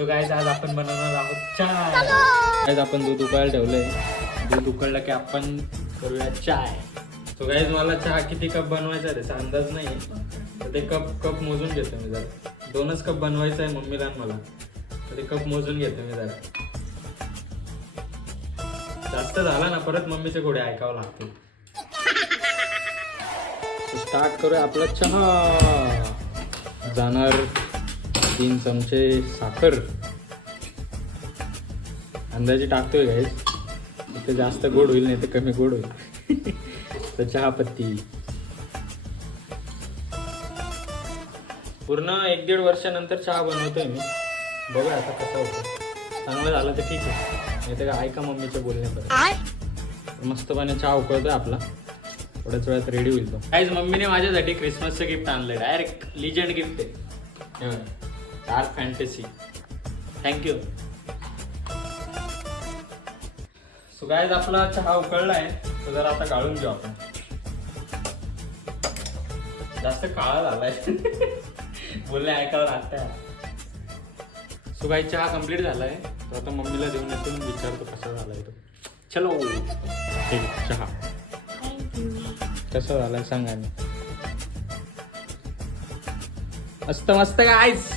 So guys आज आपण बनवणार आहोत चाय. गाईज आपण दूध उकळायला ठेवलंय. दूध उकळलं की आपण करूया चाय. सो गाईज मला चहा किती कप बनवायचा त्याचा अंदाज नाही, तर ते कप मोजून घेतो मी जरा. 2च कप बनवायचं आहे मम्मीला आणि मला, तर ते कप मोजून घेतो मी जरा. जास्त झाला ना परत मम्मीचे घोडे ऐकावं लागतील. स्टार्ट करूया आपला चहा. जाणार 3 चमचे साखर अंदाजे टाकतोय गाईज. इथे जास्त गोड होईल नाही तर कमी गोड होईल. तर चहा पत्ती पूर्ण 1-1.5 वर्षानंतर चहा बनवतोय मी. बघूया आता कसं होतं. चांगलं झालं तर ठीक आहे, नाही तर ऐका मम्मीचं बोलण्यापर्यंत. मस्तपणे चहा उकळतोय आपला. थोड्याच वेळात रेडी होईल तो. गाईज मम्मीने माझ्यासाठी क्रिसमसचं गिफ्ट आणलंय. डायरेक्ट लिजंड गिफ्ट आहे. Dark fantasy. Thank you. So guys आपला चहा उकळला आहे, तर जरा आता गाळून घेऊ आपण. जास्त काळा झालाय. बोलणे ऐकावं लागतंय. सो गाईज चहा कम्प्लीट झालाय, तर आता मम्मीला देऊन येतो आणि विचारतो कसा झालाय तो. चलो ठीक चहा कसा झालाय सांगा. मस्त मस्त गाईज.